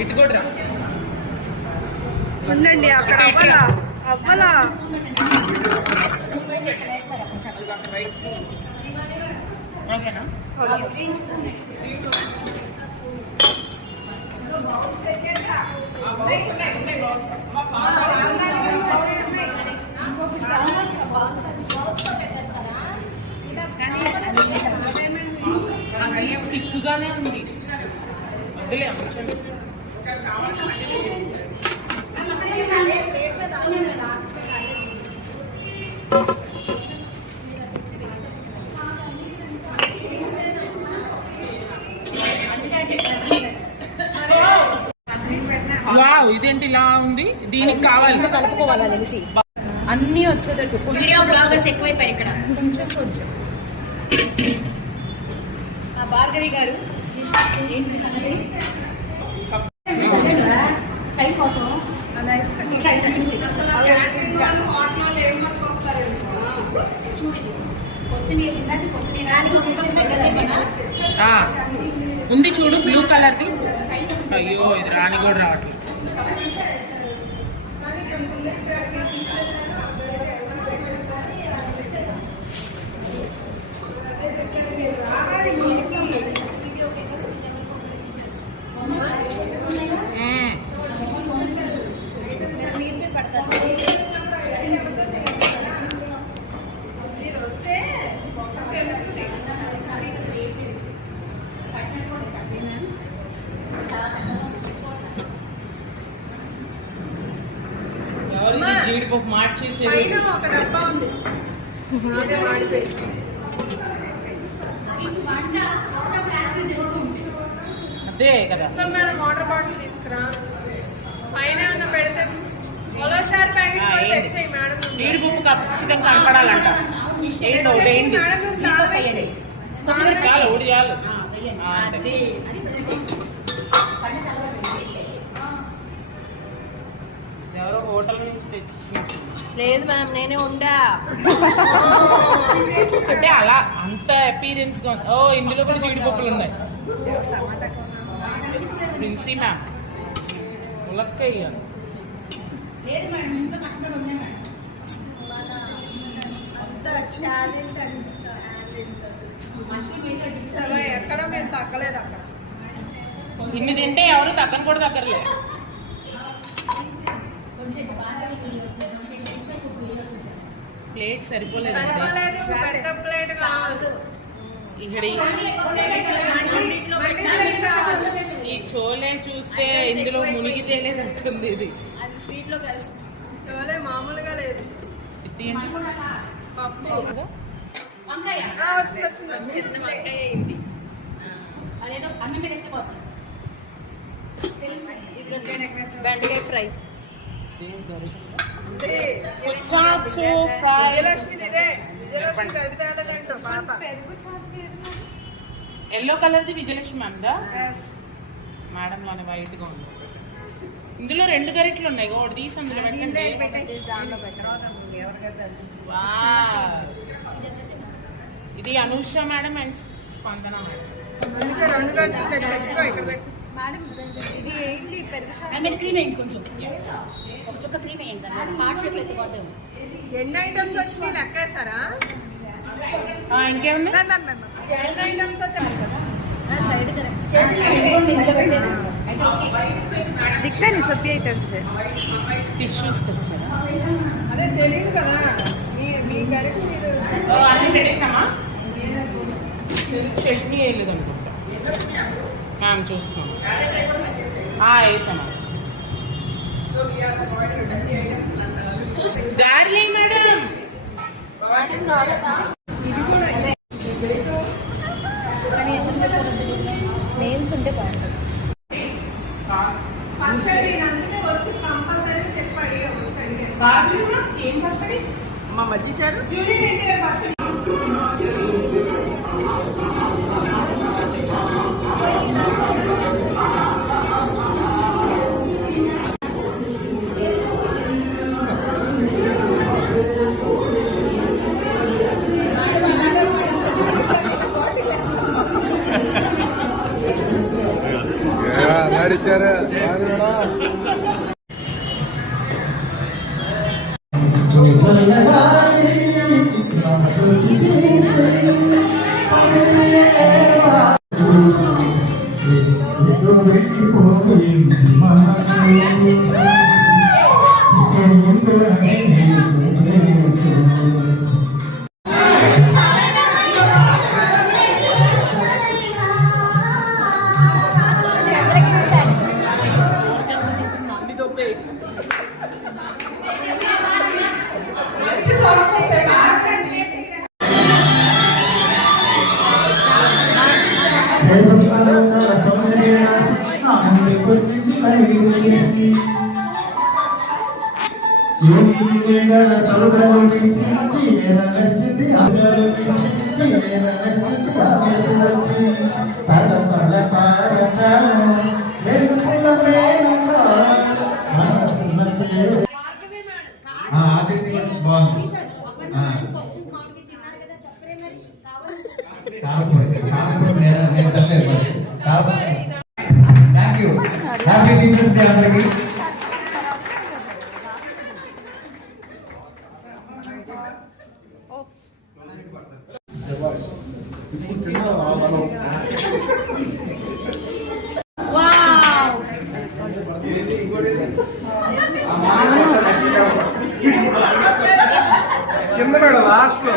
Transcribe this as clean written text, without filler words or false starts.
ఇటుకోడ్రా ఉండండి అక్కడ అవ్వాలా అవ్వాలా ఓకేనా? ఎక్కువగానే ఉంది వద్దులే ఇదేంటి ఇలా ఉంది, దీనికి కావాలి కలుపుకోవాలా తెలిసి అన్ని వచ్చేటట్టు. వీడియో బ్లాగర్స్ ఎక్కువైపోయి ఇక్కడ కొంచెం కొంచెం. భార్గవి గారు టైం కోసం ఉంది చూడు బ్లూ కలర్ది. అయ్యో ఇది రాని కూడా రావట్లేదు. జీడిపప్పు మార్చేసి అదే కదా మేడం వాటర్ బాటిల్ తీసుకురా పైన పెడితే జీడిపప్పు ఖచ్చితంగా కనపడాలంట. చాలు ఒకటి చాలు. ఎవరో హోటల్ నుంచి తెచ్చిస్తున్నారు. లేదు మ్యామ్ నేనే ఉండా. అంటే అలా అంత అపీరెన్స్ గా. ఓ ఇందులో కూడా జీడిపప్పులు ఉన్నాయి. ప్రిన్సీ మ్యామ్ ములక్కయ్య ఎక్కడ మేము తగ్గలేదు. అక్కడ ఇన్ని తింటే ఎవరు తగ్గని కూడా తగ్గరలే. ప్లేట్ సరిపోలేదు. ప్లేట్ కాదు ఇక్కడ ఈ చోలే చూస్తే ఇందులో మునిగి తేలేదంటుంది. ఇది అది స్వీట్ లో కలిసి చోలే మామూలుగా లేదు. పప్పు చిన్న వంకాయ అయింది. అదేదో అన్నం వేస్తే పోతుంది. బెండకాయ ఫ్రై. ఎల్లో కలర్ది విజయలక్ష్మి అందా మేడం లోనే వైట్ గా ఉంది. ఇందులో 2 గరిటలు ఉన్నాయి. ఒకటి తీసి అందులో పెట్టండి. ఇది అనూష మేడం అండ్ స్పందన మేడం. ఇది ఏంటి పెరుగు క్రీమ్ వేయండి. కొంచెం ఒక చుక్క క్రీమ్ వేయండి. హార్ట్ షేప్ అయితే పోతాము. ఎన్ని ఐటమ్స్ వచ్చి లెక్కేసారా? ఇంకేమున్నాయి? ఎన్ని ఐటమ్స్ వచ్చారు కదా సైడ్ దిక్కండి. సబ్బి ఐటమ్స్ టిష్యూస్ తెచ్చారా? అదే తెలియదు కదా మీ గారికి. మీరు అన్నీ పెట్టేసామా? చట్నీ వేయలేదు అనుకుంటా. మ్యామ్ చూస్తున్నాం. వేసామా? గార్లీ మేడం ఇది కూడా నేమ్స్ ఉంటే బాగుంటుంది. పచ్చడి వచ్చి కంపల్సరీ చెప్పండి. ఏం పచ్చడి మా మధ్యచారు జూనియర్ పచ్చడి. తెచ్చారు thank you. Happy teachers day అందరికీ. కింద మేడం లాస్ట్ లో